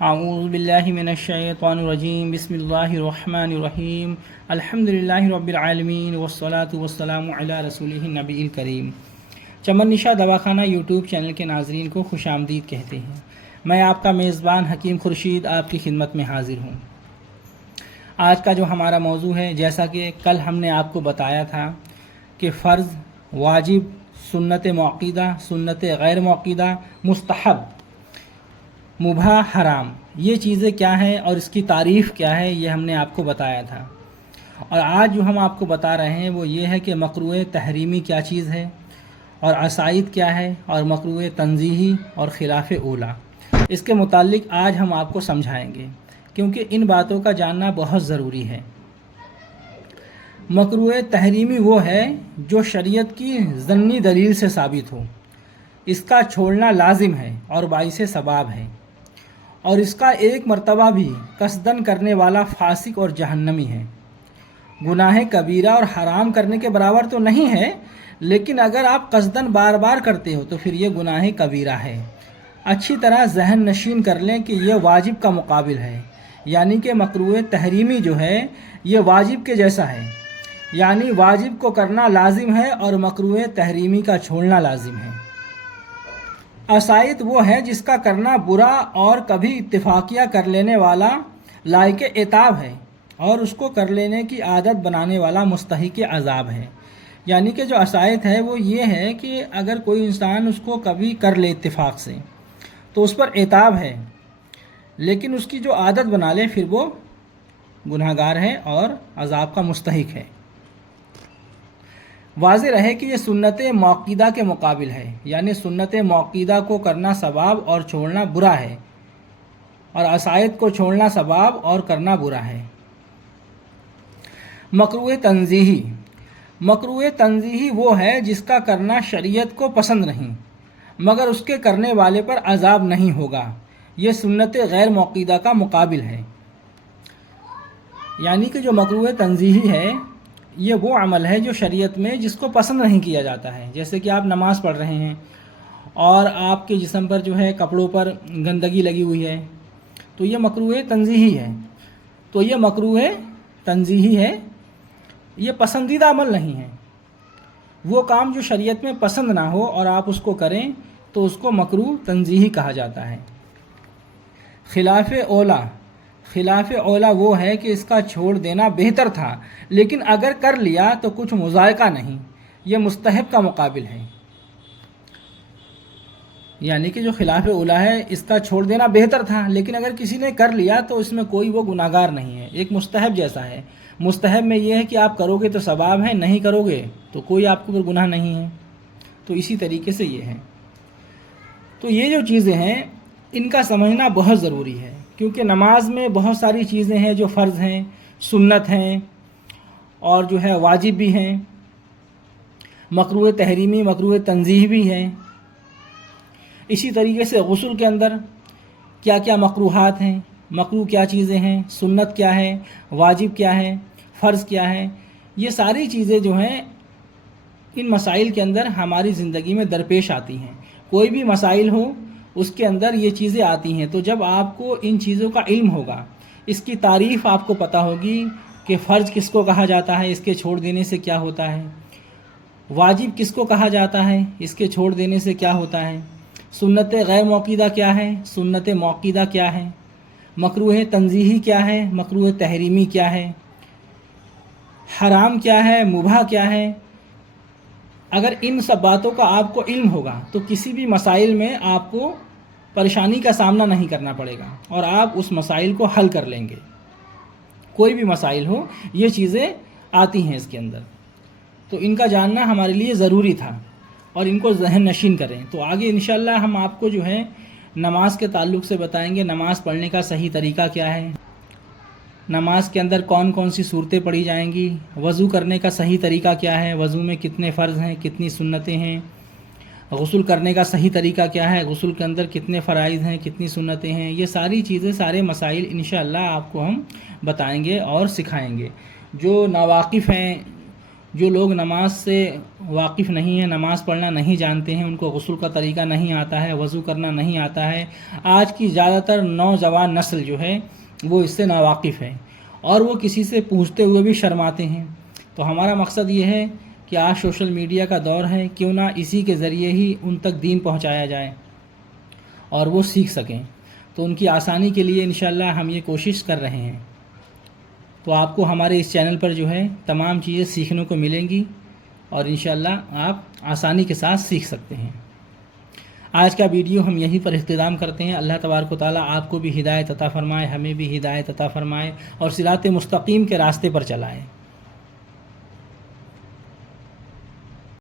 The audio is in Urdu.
اعوذ باللہ من الشیطان الرجیم بسم اللہ الرحمن الرحیم الحمدللہ رب العالمین والصلاة والسلام علی رسولہ النبی الکریم۔ چمن نشا دواخانہ یوٹیوب چینل کے ناظرین کو خوش آمدید کہتے ہیں۔ میں آپ کا میزبان حکیم خورشید آپ کی خدمت میں حاضر ہوں۔ آج کا جو ہمارا موضوع ہے، جیسا کہ کل ہم نے آپ کو بتایا تھا کہ فرض، واجب، سنت موقدہ، سنت غیر موقدہ، مستحب، مباح، حرام، یہ چیزیں کیا ہیں اور اس کی تعریف کیا ہے، یہ ہم نے آپ کو بتایا تھا۔ اور آج جو ہم آپ کو بتا رہے ہیں وہ یہ ہے کہ مکروہ تحریمی کیا چیز ہے، اور عصائد کیا ہے، اور مکروہ تنزیہی اور خلاف اولیٰ، اس کے متعلق آج ہم آپ کو سمجھائیں گے، کیونکہ ان باتوں کا جاننا بہت ضروری ہے۔ مکروہ تحریمی وہ ہے جو شریعت کی ضمنی دلیل سے ثابت ہو، اس کا چھوڑنا لازم ہے اور باعث ثواب ہے، اور اس کا ایک مرتبہ بھی قصدن کرنے والا فاسق اور جہنمی ہے۔ گناہ کبیرہ اور حرام کرنے کے برابر تو نہیں ہے، لیکن اگر آپ قصدن بار بار کرتے ہو تو پھر یہ گناہ کبیرہ ہے۔ اچھی طرح ذہن نشین کر لیں کہ یہ واجب کا مقابل ہے، یعنی کہ مکروہ تحریمی جو ہے یہ واجب کے جیسا ہے، یعنی واجب کو کرنا لازم ہے اور مکروہ تحریمی کا چھوڑنا لازم ہے۔ عصائد وہ ہے جس کا کرنا برا اور کبھی اتفاقیہ کر لینے والا لائق عتاب ہے، اور اس کو کر لینے کی عادت بنانے والا مستحق عذاب ہے۔ یعنی کہ جو عصائد ہے وہ یہ ہے کہ اگر کوئی انسان اس کو کبھی کر لے اتفاق سے تو اس پر عتاب ہے، لیکن اس کی جو عادت بنا لے پھر وہ گناہ گار ہے اور عذاب کا مستحق ہے۔ واضح رہے کہ یہ سنت موقدہ کے مقابل ہے، یعنی سنت موقدہ کو کرنا ثواب اور چھوڑنا برا ہے، اور عصائد کو چھوڑنا ثواب اور کرنا برا ہے۔ مکروہ تنزیہی، مکروہ تنزیہی وہ ہے جس کا کرنا شریعت کو پسند نہیں، مگر اس کے کرنے والے پر عذاب نہیں ہوگا، یہ سنت غیر موقدہ کا مقابل ہے۔ یعنی کہ جو مکروہ تنزیہی ہے یہ وہ عمل ہے جو شریعت میں جس کو پسند نہیں کیا جاتا ہے، جیسے کہ آپ نماز پڑھ رہے ہیں اور آپ کے جسم پر جو ہے کپڑوں پر گندگی لگی ہوئی ہے، تو یہ مکروہ تنزیہی ہے۔ تو یہ مکروہ تنزیہی ہے، یہ پسندیدہ عمل نہیں ہے۔ وہ کام جو شریعت میں پسند نہ ہو اور آپ اس کو کریں تو اس کو مکروہ تنزیہی کہا جاتا ہے۔ خلاف اولیٰ، خلاف اولیٰ وہ ہے کہ اس کا چھوڑ دینا بہتر تھا لیکن اگر کر لیا تو کچھ مذائقہ نہیں، یہ مستحب کا مقابل ہے۔ یعنی کہ جو خلاف اولیٰ ہے اس کا چھوڑ دینا بہتر تھا لیکن اگر کسی نے کر لیا تو اس میں کوئی وہ گناہ گار نہیں ہے، ایک مستحب جیسا ہے۔ مستحب میں یہ ہے کہ آپ کرو گے تو ثواب ہے، نہیں کرو گے تو کوئی آپ کو گناہ نہیں ہے۔ تو اسی طریقے سے یہ ہے۔ تو یہ جو چیزیں ہیں ان کا سمجھنا بہت ضروری ہے، کیونکہ نماز میں بہت ساری چیزیں ہیں جو فرض ہیں، سنت ہیں، اور جو ہے واجب بھی ہیں، مکروہ تحریمی، مکروہ تنزیہ بھی ہیں۔ اسی طریقے سے غسل کے اندر کیا کیا مکروہات ہیں، مکروہ کیا چیزیں ہیں، سنت کیا ہے، واجب کیا ہے، فرض کیا ہے، یہ ساری چیزیں جو ہیں ان مسائل کے اندر ہماری زندگی میں درپیش آتی ہیں۔ کوئی بھی مسائل ہو اس کے اندر یہ چیزیں آتی ہیں، تو جب آپ کو ان چیزوں کا علم ہوگا، اس کی تعریف آپ کو پتہ ہوگی کہ فرض کس کو کہا جاتا ہے، اس کے چھوڑ دینے سے کیا ہوتا ہے، واجب کس کو کہا جاتا ہے، اس کے چھوڑ دینے سے کیا ہوتا ہے، سنت غیر موقدہ کیا ہے، سنت موقدہ کیا ہے، مکروہ تنزیہی کیا ہے، مکروہ تحریمی کیا ہے، حرام کیا ہے، مباح کیا ہے۔ اگر ان سب باتوں کا آپ کو علم ہوگا تو کسی بھی مسائل میں آپ کو پریشانی کا سامنا نہیں کرنا پڑے گا اور آپ اس مسائل کو حل کر لیں گے۔ کوئی بھی مسائل ہو یہ چیزیں آتی ہیں اس کے اندر، تو ان کا جاننا ہمارے لیے ضروری تھا اور ان کو ذہن نشین کریں۔ تو آگے انشاءاللہ ہم آپ کو جو ہے نماز کے تعلق سے بتائیں گے، نماز پڑھنے کا صحیح طریقہ کیا ہے، نماز کے اندر کون کون سی صورتیں پڑھی جائیں گی، وضو کرنے کا صحیح طریقہ کیا ہے، وضو میں کتنے فرض ہیں، کتنی سنتیں ہیں، غسل کرنے کا صحیح طریقہ کیا ہے، غسل کے اندر کتنے فرائض ہیں، کتنی سنتیں ہیں، یہ ساری چیزیں، سارے مسائل انشاءاللہ آپ کو ہم بتائیں گے اور سکھائیں گے۔ جو ناواقف ہیں جو لوگ نماز سے واقف نہیں ہیں، نماز پڑھنا نہیں جانتے ہیں، ان کو غسل کا طریقہ نہیں آتا ہے، وضو کرنا نہیں آتا ہے، آج کی زیادہ تر نوجوان نسل جو ہے وہ اس سے ناواقف ہے، اور وہ کسی سے پوچھتے ہوئے بھی شرماتے ہیں۔ تو ہمارا مقصد یہ ہے کہ آج سوشل میڈیا کا دور ہے، کیوں نہ اسی کے ذریعے ہی ان تک دین پہنچایا جائے اور وہ سیکھ سکیں۔ تو ان کی آسانی کے لیے انشاءاللہ ہم یہ کوشش کر رہے ہیں۔ تو آپ کو ہمارے اس چینل پر جو ہے تمام چیزیں سیکھنے کو ملیں گی، اور انشاءاللہ آپ آسانی کے ساتھ سیکھ سکتے ہیں۔ آج کا ویڈیو ہم یہیں پر اختتام کرتے ہیں۔ اللہ تبارک و تعالیٰ آپ کو بھی ہدایت عطا فرمائے، ہمیں بھی ہدایت عطا فرمائے، اور صراط مستقیم کے راستے پر چلائے۔